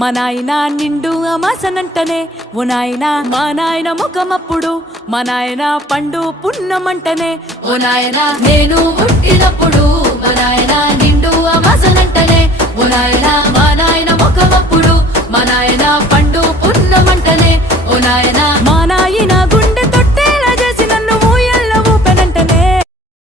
మా నాయన నిండు అమాసనంటనే ఓ నాయన మా నాయన ముఖమప్పుడు మా నాయన పండు పున్నమంటనే ఓ నాయన నేను పుట్టినప్పుడు మా నాయన నిండు అమాసనంటనే ఓ నాయన మా నాయన ముఖమప్పుడు మా నాయన